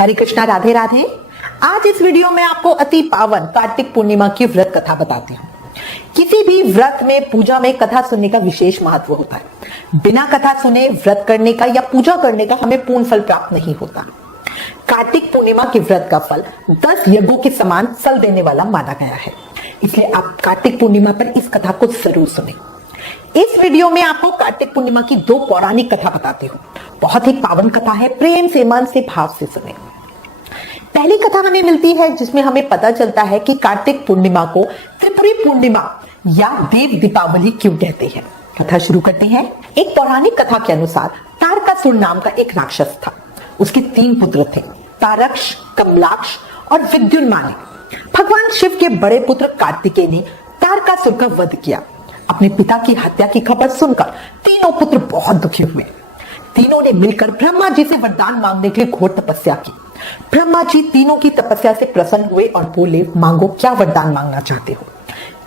हरे कृष्णा, राधे राधे। आज इस वीडियो में आपको अति पावन कार्तिक पूर्णिमा की व्रत कथा बताती हूँ। किसी भी व्रत में, पूजा में कथा सुनने का विशेष महत्व होता है। बिना कथा सुने व्रत करने का या पूजा करने का हमें पूर्ण फल प्राप्त नहीं होता। कार्तिक पूर्णिमा के व्रत का फल 10 यज्ञों के समान फल देने वाला माना गया है। इसलिए आप कार्तिक पूर्णिमा पर इस कथा को जरूर सुने। इस वीडियो में आपको कार्तिक पूर्णिमा की 2 पौराणिक कथा बताती हूँ। बहुत ही पावन कथा है, प्रेम से, मन से, भाव से सुने। पहली कथा हमें मिलती है जिसमें हमें पता चलता है कि कार्तिक पूर्णिमा को त्रिपुरी पूर्णिमा या देव दीपावली क्यों कहते हैं। कथा शुरू करते हैं। एक पौराणिक कथा के अनुसार तारकासुर नाम का एक राक्षस था। उसके 3 पुत्र थे, तारक्ष, कमलाक्ष और विद्युन्मानी। भगवान शिव के बड़े पुत्र कार्तिकेय ने तारकासुर का वध किया। अपने पिता की हत्या की खबर सुनकर तीनों पुत्र बहुत दुखी हुए। तीनों ने मिलकर ब्रह्मा जी से वरदान मांगने के लिए घोर तपस्या की। ब्रह्मा जी तीनों की तपस्या से प्रसन्न हुए और बोले, मांगो, क्या वरदान मांगना चाहते हो।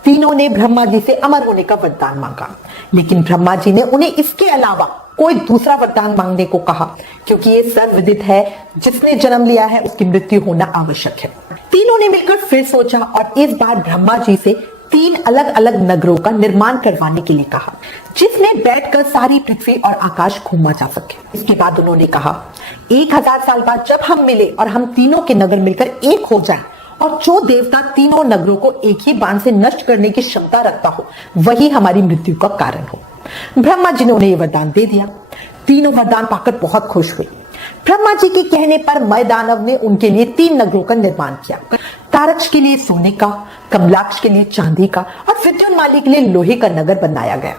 तीनों ने ब्रह्मा जी से अमर होने का वरदान मांगा, लेकिन ब्रह्मा जी ने उन्हें इसके अलावा कोई दूसरा वरदान मांगने को कहा, क्योंकि ये सर्वविदित है, जिसने जन्म लिया है उसकी मृत्यु होना आवश्यक है। तीनों ने मिलकर फिर सोचा और इस बार ब्रह्मा जी से 3 अलग अलग नगरों का निर्माण करवाने के लिए कहा, जिसमें बैठकर सारी पृथ्वी और आकाश घूमा जा सके। इसके बाद उन्होंने कहा, 1000 साल बाद जब हम मिले और हम तीनों के नगर मिलकर एक हो जाएं, और जो देवता तीनों नगरों को एक ही बाण से नष्ट करने की क्षमता रखता हो, वही हमारी मृत्यु का कारण हो। ब्रह्मा जी ने उन्हें यह वरदान दे दिया। तीनों वरदान पाकर बहुत खुश हुए। ब्रह्मा जी के कहने पर मय दानव ने उनके लिए 3 नगरों का निर्माण किया। तारक्ष के लिए सोने का, कमलाक्ष के लिए चांदी का और विद्युन्माली के लिए लोहे का नगर बनाया गया।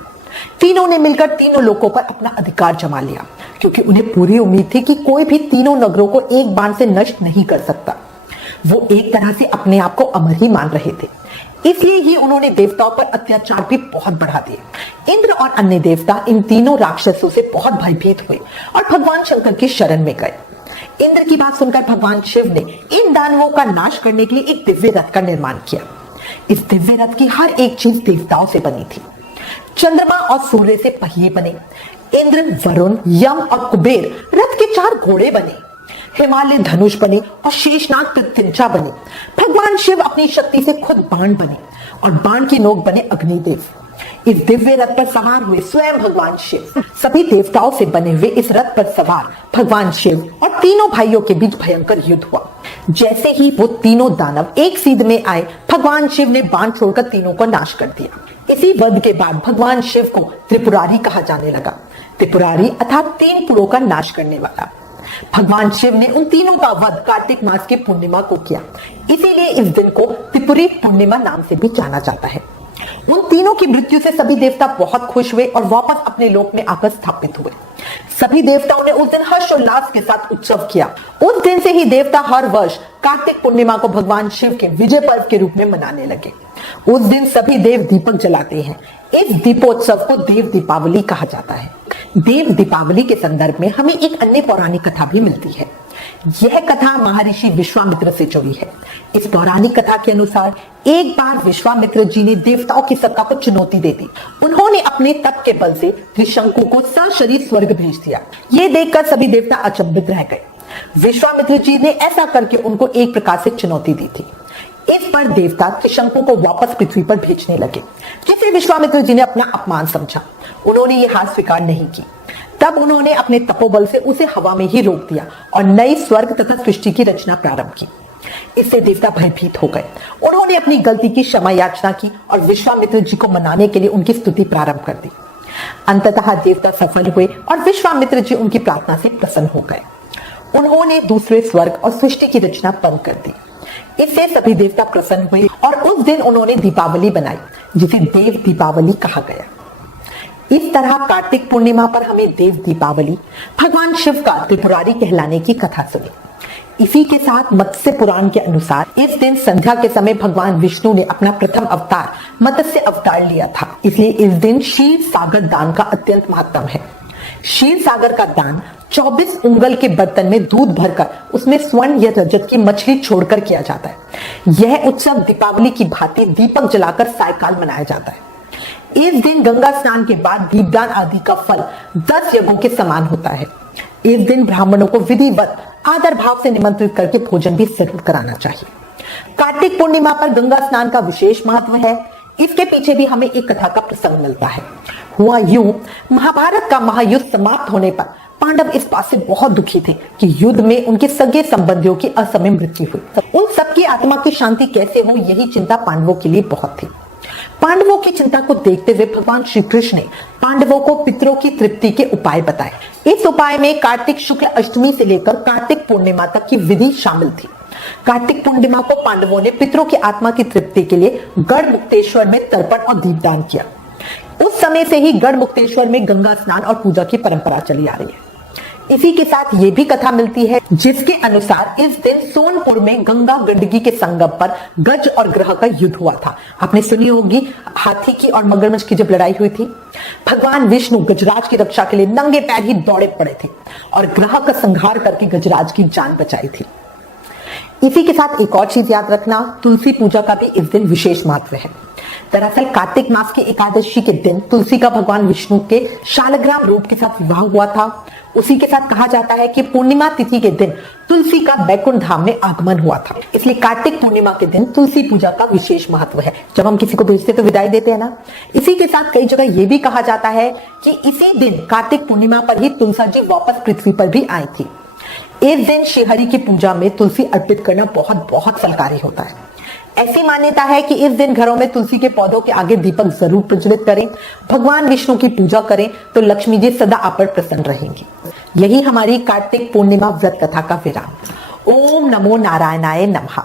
तीनों ने मिलकर तीनों लोकों पर अपना अधिकार जमा लिया, क्योंकि उन्हें पूरी उम्मीद थी कि कोई भी तीनों नगरों को एक बाण से नष्ट नहीं कर सकता। वो एक तरह से अपने आप को अमर ही मान रहे थे। इसलिए ही उन्होंने देवताओं पर अत्याचार भी बहुत बढ़ा दिए। इंद्र और अन्य देवता इन तीनों राक्षसों से बहुत भयभीत हुए और भगवान शंकर की शरण में गए। इंद्र की बात सुनकर भगवान शिव ने इन दानवों का नाश करने के लिए एक दिव्य रथ का निर्माण किया। इस दिव्य रथ की हर एक चीज देवताओं से बनी थी। चंद्रमा और सूर्य से पहिए बने। इंद्र, वरुण, यम और कुबेर रथ के 4 घोड़े बने। हिमालय धनुष बने और शेषनाग पृथ्विंचा बने। भगवान शिव अपनी शक्ति से खुद बाण बने और बाण की नोक बने अग्निदेव। इस दिव्य रथ पर सवार हुए स्वयं भगवान शिव। सभी देवताओं से बने हुए इस रथ पर सवार भगवान शिव और तीनों भाइयों के बीच भयंकर युद्ध हुआ। जैसे ही वो तीनों दानव एक सीध में आए, भगवान शिव ने बाण छोड़कर तीनों को नाश कर दिया। इसी वध के बाद भगवान शिव को त्रिपुरारी कहा जाने लगा। त्रिपुरारी अर्थात 3 पुरों का नाश करने वाला। भगवान शिव ने उन तीनों का वध कार्तिक मास की पूर्णिमा को किया। इसीलिए इस दिन को त्रिपुरी पूर्णिमा नाम से भी जाना जाता है। उन तीनों की मृत्यु से सभी देवता बहुत खुश हुए और वापस अपने लोक में आकर स्थापित हुए। सभी देवताओं ने उस दिन हर्षोल्लास के साथ उत्सव किया। उस दिन से ही देवता हर वर्ष कार्तिक पूर्णिमा को भगवान शिव के विजय पर्व के रूप में मनाने लगे। उस दिन सभी देव दीपक जलाते हैं। इस दीपोत्सव को देव दीपावली कहा जाता है। देव दीपावली के संदर्भ में हमें एक अन्य पौराणिक कथा भी मिलती है। यह कथा महर्षि विश्वामित्र से जुड़ी है। इस पौराणिक कथा के अनुसार एक बार विश्वामित्र जी ने देवताओं की सत्ता को चुनौती दे दी। उन्होंने अपने तप के बल से त्रिशंकु को सशरीर स्वर्ग भेज दिया। ये देखकर सभी देवता अचंभित रह गए। विश्वामित्र जी ने ऐसा करके उनको एक प्रकार से चुनौती दी थी। इस पर देवता त्रिशंकु को वापस पृथ्वी पर भेजने लगे, जिसे विश्वामित्र जी ने अपना अपमान समझा। उन्होंने ये हार स्वीकार नहीं की। तब उन्होंने अपने तपोबल से उसे हवा में ही रोक दिया और नई स्वर्ग तथा सृष्टि की रचना प्रारंभ की। इससे देवता भयभीत हो गए। उन्होंने अपनी गलती की क्षमा याचना की और विश्वामित्र जी को मनाने के लिए उनकी स्तुति प्रारंभ कर दी। अंततः देवता सफल हुए और विश्वामित्र जी उनकी प्रार्थना से प्रसन्न हो गए। उन्होंने दूसरे स्वर्ग और सृष्टि की रचना बंद कर दी। इससे सभी देवता प्रसन्न हुए और उस दिन उन्होंने दीपावली बनाई, जिसे देव दीपावली कहा गया। इस तरह कार्तिक पूर्णिमा पर हमें देव दीपावली, भगवान शिव का त्रिपुरारी कहलाने की कथा सुनी। इसी के साथ मत्स्य पुराण के अनुसार इस दिन संध्या के समय भगवान विष्णु ने अपना प्रथम अवतार मत्स्य अवतार लिया था। इसलिए इस दिन क्षीर सागर दान का अत्यंत महत्व है। क्षीर सागर का दान 24 उंगल के बर्तन में दूध भरकर उसमें स्वर्ण या रजत की मछली छोड़कर किया जाता है। यह उत्सव दीपावली की भांति दीपक जलाकर सायकाल मनाया जाता है। इस दिन गंगा स्नान के बाद दीपदान आदि का फल 10 यज्ञों के समान होता है। इस दिन ब्राह्मणों को विधिवत आदर भाव से निमंत्रित करके भोजन भी जरूर कराना चाहिए। कार्तिक पूर्णिमा पर गंगा स्नान का विशेष महत्व है। इसके पीछे भी हमें एक कथा का प्रसंग मिलता है। हुआ यूं, महाभारत का महायुद्ध समाप्त होने पर पांडव इस बात से बहुत दुखी थे कि युद्ध में उनके सगे संबंधियों की असमय मृत्यु हुई। उन सबकी आत्मा की शांति कैसे हो, यही चिंता पांडवों के लिए बहुत थी। पांडवों की चिंता को देखते हुए भगवान श्री कृष्ण ने पांडवों को पितरों की तृप्ति के उपाय बताए। इस उपाय में कार्तिक शुक्ल अष्टमी से लेकर कार्तिक पूर्णिमा तक की विधि शामिल थी। कार्तिक पूर्णिमा को पांडवों ने पितरों की आत्मा की तृप्ति के लिए गढ़ मुक्तेश्वर में तर्पण और दीपदान किया। उस समय से ही गढ़ मुक्तेश्वर में गंगा स्नान और पूजा की परंपरा चली आ रही है। इसी के साथ ये भी कथा मिलती है जिसके अनुसार इस दिन सोनपुर में गंगा गंडकी के संगम पर गज और ग्रह का युद्ध हुआ था। आपने सुनी होगी हाथी की और मगरमच्छ की जब लड़ाई हुई थी। भगवान विष्णु गजराज की रक्षा के लिए नंगे पैर ही दौड़े पड़े थे और ग्रह का संहार करके गजराज की जान बचाई थी। इसी के साथ एक और चीज याद रखना, तुलसी पूजा का भी इस दिन विशेष महत्व है। दरअसल कार्तिक मास की एकादशी के दिन तुलसी का भगवान विष्णु के शालग्राम रूप के साथ विवाह हुआ था। उसी के साथ कहा जाता है कि पूर्णिमा तिथि के दिन तुलसी का बैकुंठ धाम में आगमन हुआ था। इसलिए कार्तिक पूर्णिमा के दिन तुलसी पूजा का विशेष महत्व है। जब हम किसी को भेजते तो विदाई देते हैं ना। इसी के साथ कई जगह यह भी कहा जाता है कि इसी दिन कार्तिक पूर्णिमा पर ही तुलसा जी वापस पृथ्वी पर भी आई थी। इस दिन श्रीहरि की पूजा में तुलसी अर्पित करना बहुत बहुत फलकारी होता है। ऐसी मान्यता है कि इस दिन घरों में तुलसी के पौधों के आगे दीपक जरूर प्रज्वलित करें। भगवान विष्णु की पूजा करें तो लक्ष्मी जी सदा आप पर प्रसन्न रहेंगी। यही हमारी कार्तिक पूर्णिमा व्रत कथा का विराम। ओम नमो नारायणाय नमः।